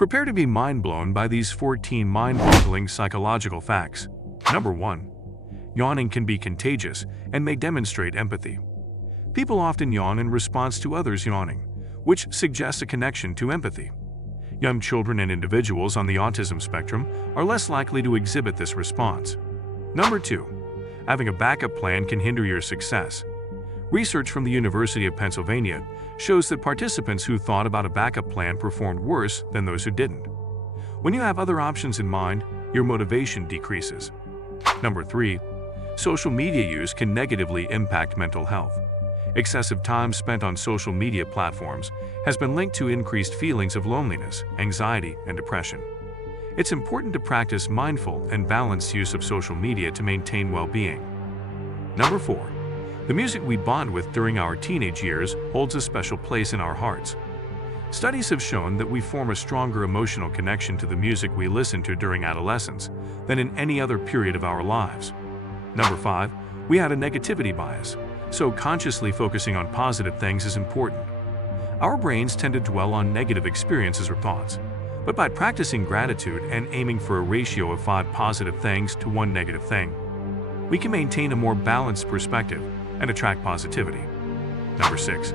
Prepare to be mind-blown by these 14 mind-boggling psychological facts. Number 1. Yawning can be contagious and may demonstrate empathy. People often yawn in response to others yawning, which suggests a connection to empathy. Young children and individuals on the autism spectrum are less likely to exhibit this response. Number 2. Having a backup plan can hinder your success. Research from the University of Pennsylvania shows that participants who thought about a backup plan performed worse than those who didn't. When you have other options in mind, your motivation decreases. Number 3. Social media use can negatively impact mental health. Excessive time spent on social media platforms has been linked to increased feelings of loneliness, anxiety, and depression. It's important to practice mindful and balanced use of social media to maintain well-being. Number 4. The music we bond with during our teenage years holds a special place in our hearts. Studies have shown that we form a stronger emotional connection to the music we listen to during adolescence than in any other period of our lives. Number 5. We had a negativity bias, so consciously focusing on positive things is important. Our brains tend to dwell on negative experiences or thoughts, but by practicing gratitude and aiming for a ratio of 5 positive things to 1 negative thing, we can maintain a more balanced perspective and attract positivity. Number 6.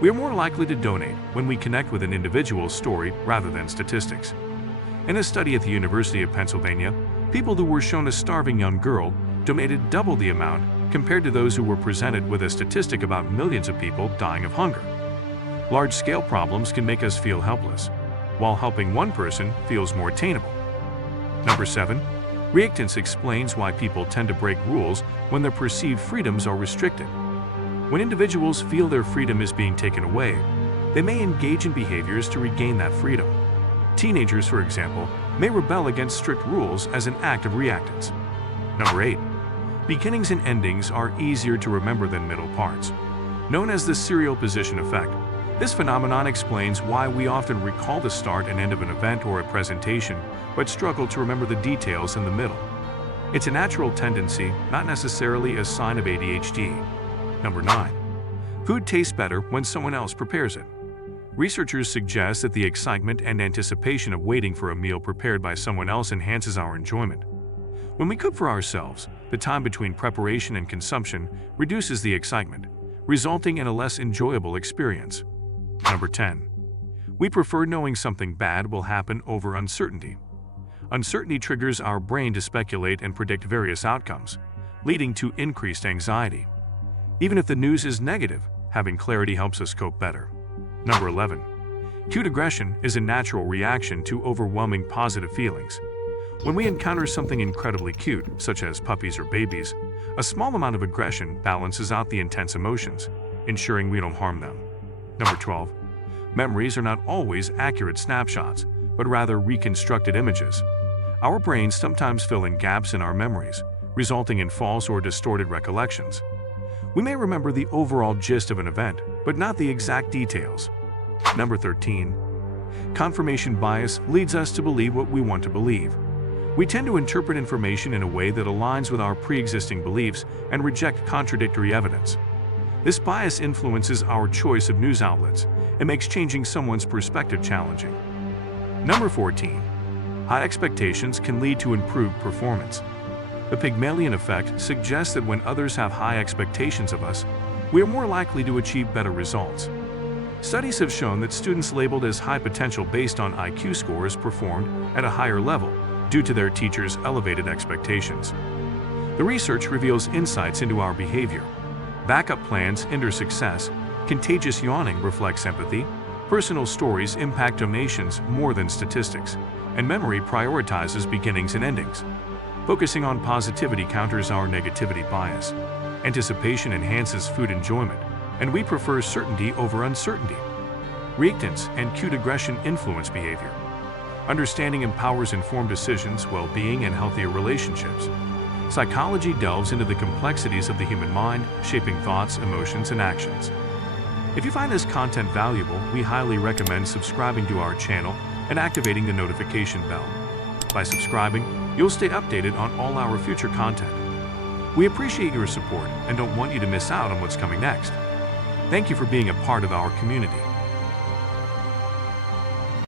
We are more likely to donate when we connect with an individual's story rather than statistics. In a study at the University of Pennsylvania, people who were shown a starving young girl donated double the amount compared to those who were presented with a statistic about millions of people dying of hunger. Large-scale problems can make us feel helpless, while helping one person feels more attainable. Number 7. Reactance explains why people tend to break rules when their perceived freedoms are restricted. When individuals feel their freedom is being taken away, they may engage in behaviors to regain that freedom. Teenagers, for example, may rebel against strict rules as an act of reactance. Number 8. Beginnings and endings are easier to remember than middle parts. Known as the serial position effect, this phenomenon explains why we often recall the start and end of an event or a presentation, but struggle to remember the details in the middle. It's a natural tendency, not necessarily a sign of ADHD. Number 9. Food tastes better when someone else prepares it. Researchers suggest that the excitement and anticipation of waiting for a meal prepared by someone else enhances our enjoyment. When we cook for ourselves, the time between preparation and consumption reduces the excitement, resulting in a less enjoyable experience. Number 10. We prefer knowing something bad will happen over uncertainty. Uncertainty triggers our brain to speculate and predict various outcomes, leading to increased anxiety. Even if the news is negative, having clarity helps us cope better. Number 11. Cute aggression is a natural reaction to overwhelming positive feelings. When we encounter something incredibly cute, such as puppies or babies, a small amount of aggression balances out the intense emotions, ensuring we don't harm them. Number 12. Memories are not always accurate snapshots, but rather reconstructed images. Our brains sometimes fill in gaps in our memories, resulting in false or distorted recollections. We may remember the overall gist of an event, but not the exact details. Number 13. Confirmation bias leads us to believe what we want to believe. We tend to interpret information in a way that aligns with our pre-existing beliefs and reject contradictory evidence. This bias influences our choice of news outlets and makes changing someone's perspective challenging. Number 14. High expectations can lead to improved performance. The Pygmalion effect suggests that when others have high expectations of us, we are more likely to achieve better results. Studies have shown that students labeled as high potential based on IQ scores performed at a higher level due to their teachers' elevated expectations. The research reveals insights into our behavior. Backup plans hinder success, contagious yawning reflects empathy, personal stories impact donations more than statistics, and memory prioritizes beginnings and endings. Focusing on positivity counters our negativity bias. Anticipation enhances food enjoyment, and we prefer certainty over uncertainty. Reactance and cute aggression influence behavior. Understanding empowers informed decisions, well-being, and healthier relationships. Psychology delves into the complexities of the human mind, shaping thoughts, emotions, and actions. If you find this content valuable, we highly recommend subscribing to our channel and activating the notification bell. By subscribing, you'll stay updated on all our future content. We appreciate your support and don't want you to miss out on what's coming next. Thank you for being a part of our community.